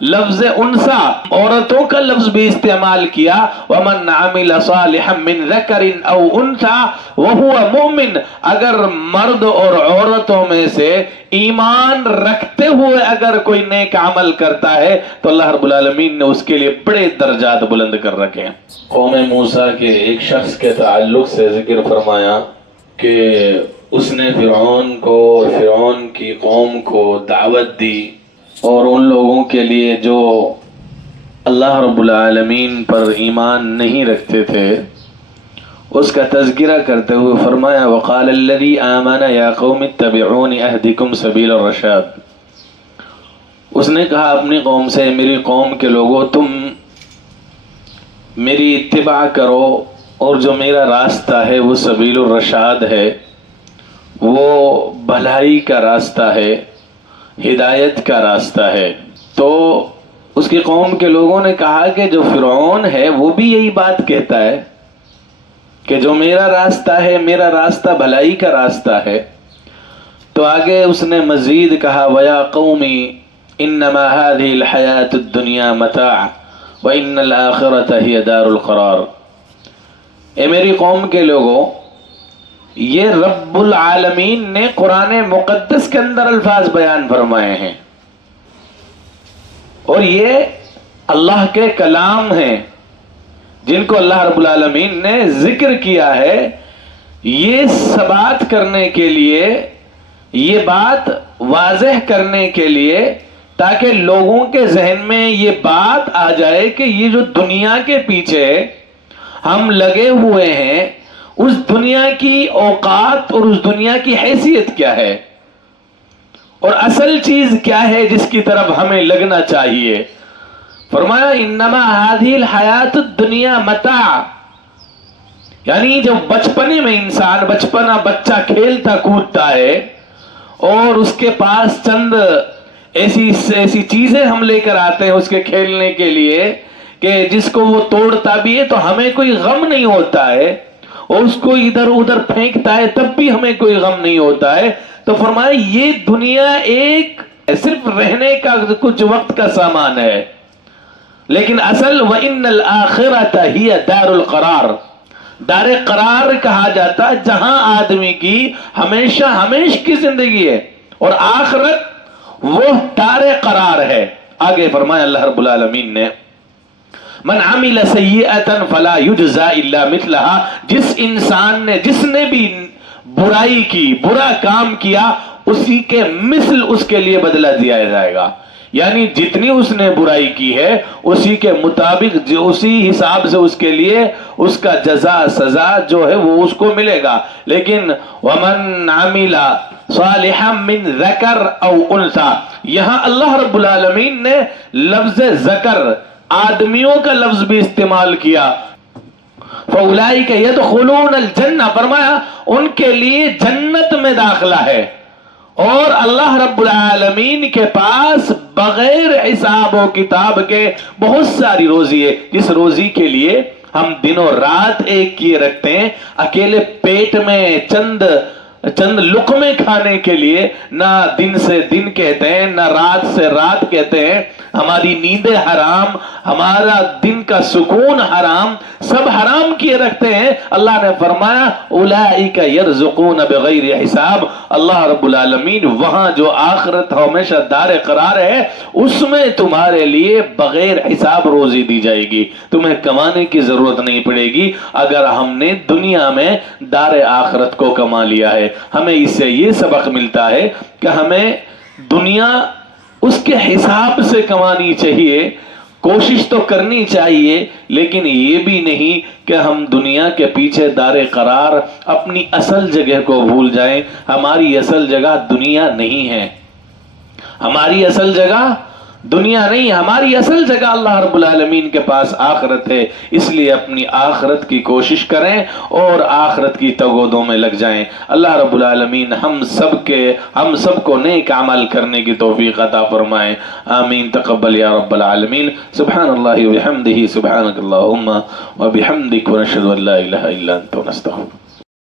لفظ انسا عورتوں کا لفظ بھی استعمال کیا، وَمَنْ عَمِلَ صَالِحًا مِّن ذَكَرٍ أَوْ أُنْثَىٰ وَهُوَ مُؤْمِنٌ، اگر مرد اور عورتوں میں سے ایمان رکھتے ہوئے اگر کوئی نیک عمل کرتا ہے تو اللہ رب العالمین نے اس کے لیے بڑے درجات بلند کر رکھے ہیں۔ قوم موسیٰ کے ایک شخص کے تعلق سے ذکر فرمایا کہ اس نے فرعون کو اور فرعون کی قوم کو دعوت دی، اور ان لوگوں کے لیے جو اللہ رب العالمین پر ایمان نہیں رکھتے تھے اس کا تذکرہ کرتے ہوئے فرمایا وقال الذی آمن یا قوم اتبعون اہدکم سبیل الرشاد۔ اس نے کہا اپنی قوم سے، میری قوم کے لوگوں تم میری اتباع کرو، اور جو میرا راستہ ہے وہ سبیل الرشاد ہے، وہ بھلائی کا راستہ ہے، ہدایت کا راستہ ہے۔ تو اس کی قوم کے لوگوں نے کہا کہ جو فرعون ہے وہ بھی یہی بات کہتا ہے کہ جو میرا راستہ ہے، میرا راستہ بھلائی کا راستہ ہے۔ تو آگے اس نے مزید کہا وَيَا قَوْمِ إِنَّمَا هَذِهِ الْحَيَاةُ الدُّنْيَا مَتَاعٌ وَإِنَّ الْآخِرَةَ هِيَ دَارُ الْقَرَارِ۔ اے میری قوم کے لوگوں، یہ رب العالمین نے قرآن مقدس کے اندر الفاظ بیان فرمائے ہیں، اور یہ اللہ کے کلام ہیں جن کو اللہ رب العالمین نے ذکر کیا ہے، یہ ثبات کرنے کے لیے، یہ بات واضح کرنے کے لیے، تاکہ لوگوں کے ذہن میں یہ بات آ جائے کہ یہ جو دنیا کے پیچھے ہم لگے ہوئے ہیں، اس دنیا کی اوقات اور اس دنیا کی حیثیت کیا ہے، اور اصل چیز کیا ہے جس کی طرف ہمیں لگنا چاہیے۔ فرمایا انما هذه الحیات الدنیا متاع، یعنی جب بچپنے میں انسان، بچہ کھیلتا کودتا ہے اور اس کے پاس چند ایسی چیزیں ہم لے کر آتے ہیں اس کے کھیلنے کے لیے کہ جس کو وہ توڑتا بھی ہے تو ہمیں کوئی غم نہیں ہوتا ہے، اور اس کو ادھر ادھر پھینکتا ہے تب بھی ہمیں کوئی غم نہیں ہوتا ہے۔ تو فرمایا یہ دنیا ایک صرف رہنے کا کچھ وقت کا سامان ہے، لیکن اصل وَإِنَّ الْآخِرَةَ هِيَ دَارُ الْقَرَارِ، دار قرار کہا جاتا جہاں آدمی کی ہمیش کی زندگی ہے، اور آخرت وہ دار قرار ہے۔ آگے فرمایا اللہ رب العالمین نے من عمل سیئۃ فلا یجزا الا مثلها، جس انسان نے، جس نے بھی برائی کی، برا کام کیا، اسی کے مثل اس کے لیے بدلہ دیا جائے گا، یعنی جتنی اس نے برائی کی ہے اسی کے مطابق، اسی حساب سے اس کے لیے اس کا جزا سزا جو ہے وہ اس کو ملے گا۔ لیکن ومن عمل صالحا من ذکر او انثى، یہاں اللہ رب العالمین نے لفظ ذکر، آدمیوں کا لفظ بھی استعمال کیا، فَأُولَئِكَ يَدْخُلُونَ الْجَنَّةَ، فرمایا ان کے لیے جنت میں داخلہ ہے، اور اللہ رب العالمین کے پاس بغیر حساب و کتاب کے بہت ساری روزی ہے، جس روزی کے لیے ہم دن و رات ایک کیے رکھتے ہیں، اکیلے پیٹ میں چند لقمے کھانے کے لیے نہ دن سے دن کہتے ہیں، نہ رات سے رات کہتے ہیں، ہماری نیندیں حرام، ہمارا دن کا سکون حرام، سب حرام کیے رکھتے ہیں۔ اللہ نے فرمایا اولئک یرزقون بغیر حساب، اللہ رب العالمین وہاں جو آخرت ہمیشہ دار قرار ہے اس میں تمہارے لیے بغیر حساب روزی دی جائے گی، تمہیں کمانے کی ضرورت نہیں پڑے گی اگر ہم نے دنیا میں دار آخرت کو کما لیا ہے۔ ہمیں اس سے یہ سبق ملتا ہے کہ ہمیں دنیا اس کے حساب سے کمانی چاہیے، کوشش تو کرنی چاہیے، لیکن یہ بھی نہیں کہ ہم دنیا کے پیچھے دار قرار اپنی اصل جگہ کو بھول جائیں۔ ہماری اصل جگہ دنیا نہیں ہے، ہماری اصل جگہ دنیا نہیں، ہماری اصل جگہ اللہ رب العالمین کے پاس آخرت ہے، اس لیے اپنی آخرت کی کوشش کریں اور آخرت کی تگودوں میں لگ جائیں۔ اللہ رب العالمین ہم سب کو نیک عمل کرنے کی توفیق عطا فرمائے، آمین۔ تقبل یا رب العالمین۔ سبحان اللہ وبحمدہ، سبحانک اللہم وبحمدک، ونشہد ان لا الہ الا انت، ونستغفرک۔